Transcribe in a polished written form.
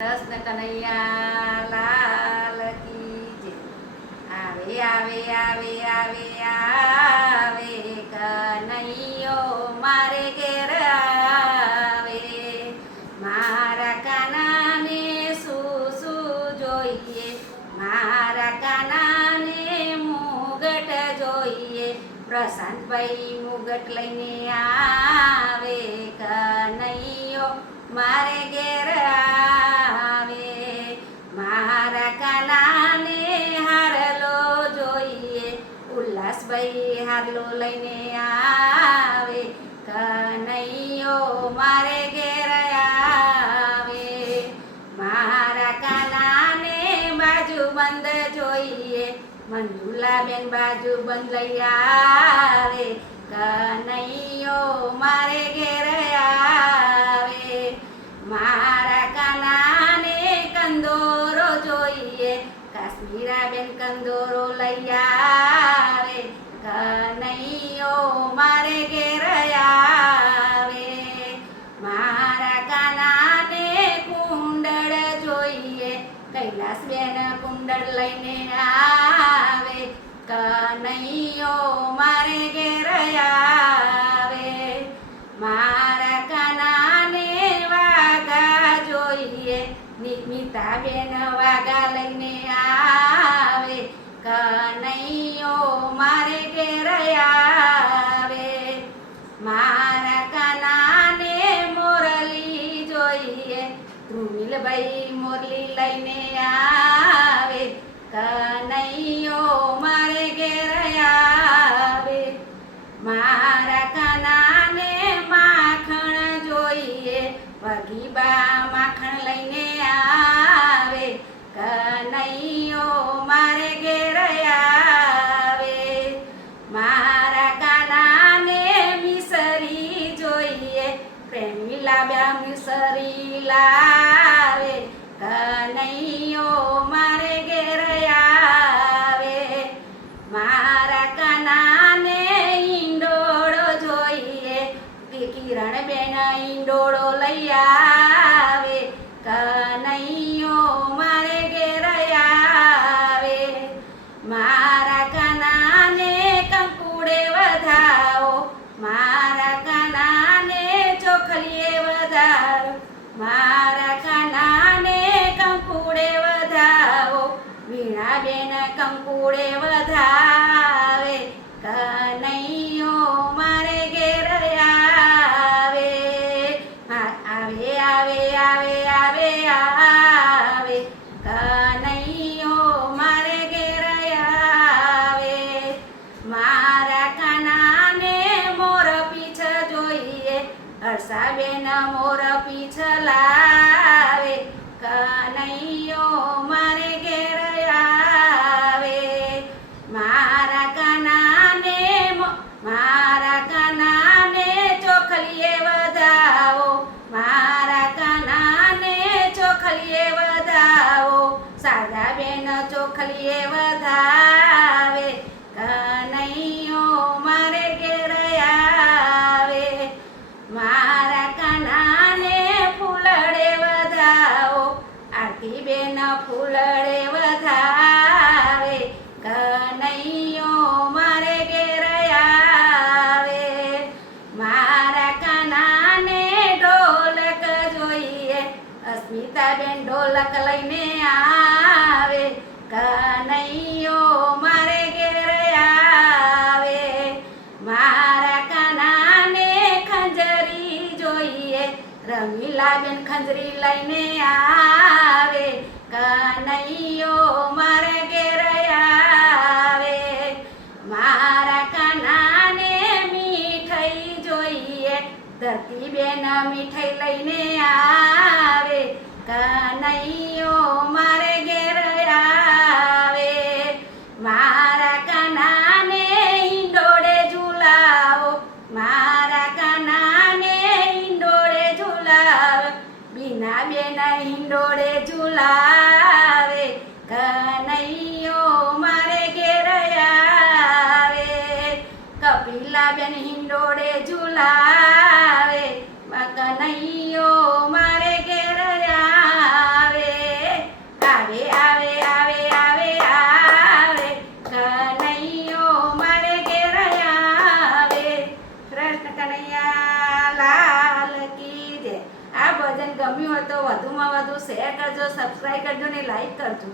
કૃષ્ણ કનૈયા લાલ કી જય। આવે આવે આવે આવે આવે કનૈયો મારે ઘેર આવે। મારા કાનાને શું જોઈએ, મારા કાનાને મુગટ જોઈએ। પ્રશાંતભાઈ મુગટ લઈને આવે, કનૈયો મારે ઘેર આવે। મારા કાનાને હારલો જોઈએ, ઉલ્લાસભાઈ હારલો લઈને આવે, કનૈયો મારે ઘેર આવે। મારા કાનાને બાજુબંધ જોઈએ, મંજુલાબેન બાજુબંધ લઈ આવે, કનૈયો મારે ઘેર આવે। મારા કાનાને કંદોરો જોઈએ, કાશ્મીરાબેન કંદોરો લઈ આવે, કનૈયો મારે ઘેર આવે। મારા કાનાને કુંડળ જોઈએ, કૈલાસબેન કુંડળ લઈને આવે, કનૈયો મારે ઘેર આવે। મારા કાનાને વાઘા જોઈએ, નિમિતાબેન વાઘા લઈને આવે, કનૈયો મારે ઘેર આવે। મારા કાનાને મોરલી જોઈએ, ધ્રુમિલભાઈ મોરલી લઈને આવે, કનૈયો મારે ઘેર આવે। મારા કાનાને માખણ જોઈએ, વગીબા માખણ લઈને આવે, કનૈયો મારે ઘેર આવે। મારા કાનાને મિસરી જોઈએ, પ્રેમીલાબા મિસરી લાવે, કનૈયો મારે ઘેર આવે। મારા કાનાને ઈંડોળો જોઈએ, કિરણબેન ઈંડોળો લઈ આવે, કનૈયો મારે ઘેર આવે। મારા કાનાને કંકુડે વધાવો, મારા કાનાને ચોખલીએ વધારો, મારા કાનાને કંકુડે વધાવો, વીણાબેન કંકુડે વધાવે, કનૈયો મારે ઘેર આવે। આવે આવે આવે આવે આવે કનૈયો મારે ઘેર આવે। મારા કાનાને મોર પીછ જોઈએ, હર્ષાબેન મોર પીછ લાવે, કનૈયો મારે ઘેર આવે। મારા કાનાને ચોખલીએ વધાવો, મારા કાનાને ચોખલીએ વધાવો, શારદાબેન ચોખલીએ વધાવે, કનૈયો મારે ઘેર આવે। મારા કાનાને ફૂલડે વધાવો, આરતીબેન ફૂલડે વધાવે, કનૈયો મારે ઘેર આવે। મારા કાનાને ઢોલક જોઈએ, અસ્મિતાબેન ઢોલક લઈને આવે, કનૈયો મારે ઘેર આવે। મારા કાનાને ખંજરી જોઈએ, રમીલાબેન ખંજરી લઈને આવે, કનૈયો મારે ઘેર આવે। મારા કાનાને મીઠાઈ જોઈએ, ધરતીબેન મીઠાઈ લઈને આવે, કનૈયો મારે ઘેર આવે। મારા કાનાને ઈંડોળે ઝુલાવો, મારા કાનાને ઈંડોળે ઝુલાવો, બીનાબેન ઈંડોળે ઝુલાવે, કનૈયો મારે ઘેર આવે। કપિલાબેન હિંડોળે ઝુલાવે, કનૈયો મારે ઘેર આવે। ગમ્યું હોય તો વધુમાં વધુ શેર કરજો, સબસ્ક્રાઈબ કરજો ને લાઈક કરજો.